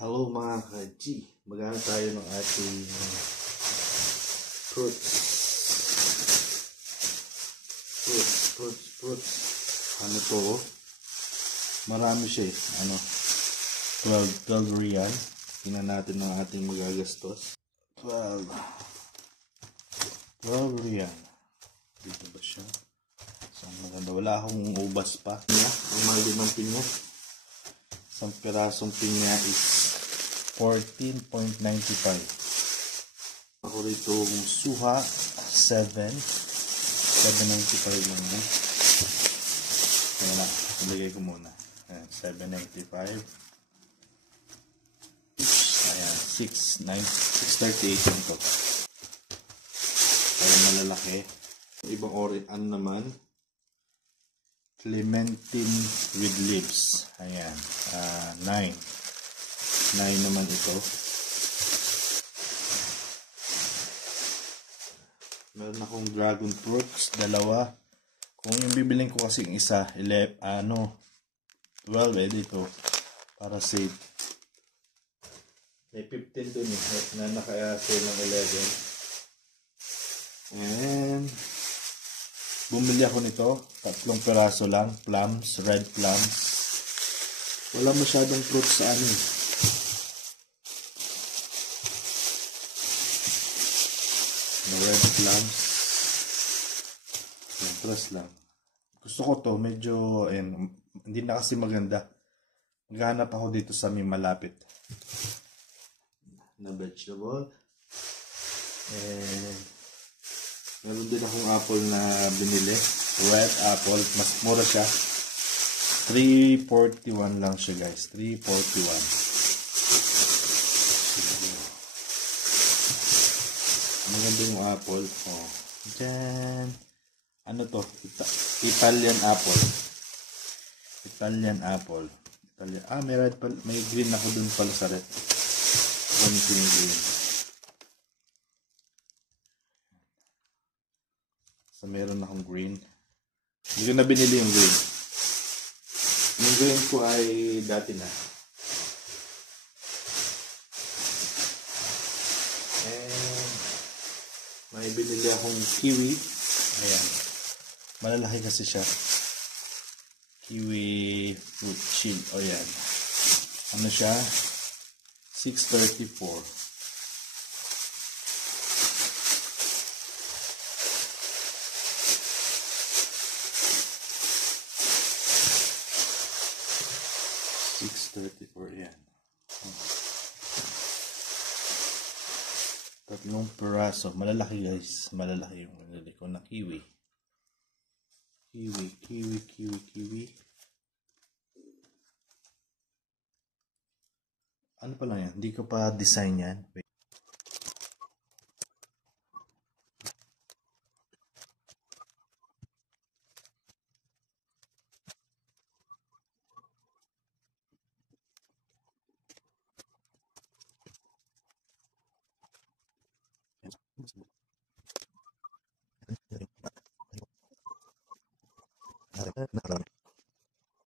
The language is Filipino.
Hello mga ka-G, magana tayo ng ating fruits. Ano to? Marami siya eh. 12 real. Tingnan natin ng ating magagastos. 12 real. Dito ba siya? Saan maganda? Wala akong ubas pa. Ang mga limang pinya. Isang pirasong pinya is 14.95. Ako rito yung suha 7.95 lang yan. Kaya na, ilagay ko muna. Ayan, 7.95. Ayan, 6.38 yung to. Kaya malalaki. Ibang ano naman, clementine with leaves. Ayan, 9 naman ito. Meron akong dragon fruits, dalawa. Kung yung bibiling ko kasi isa, 12 dito para save. May 15 dun na naka-sale ng 11. And bumili ako nito, 3 peraso lang, plums, red plums. Wala masyadong fruits sa red plums. Interest lang. Gusto ko to, medyo hindi na kasi maganda. Maghanap ako dito sa may malapit na vegetable. And meron din akong apple na binili, red apple, mas mura siya. 3.41 lang siya guys, 3.41. Maganda yung apple. Oh. Diyan. Ano to? Italian apple. May red pala. May green ako dun pala sa red. Konting green. So, meron akong green. Hindi ko na binili yung green. Yung green ko ay dati na. May binili akong kiwi. Ayan. Malalaki kasi siya. Kiwi fruit chill. O yan. Ano siya? 6.34. Yan. 3 peraso. Malalaki guys. Malalaki yung nilili ko na kiwi. Kiwi. Ano pa lang yan? Hindi ko pa design yan. Wait.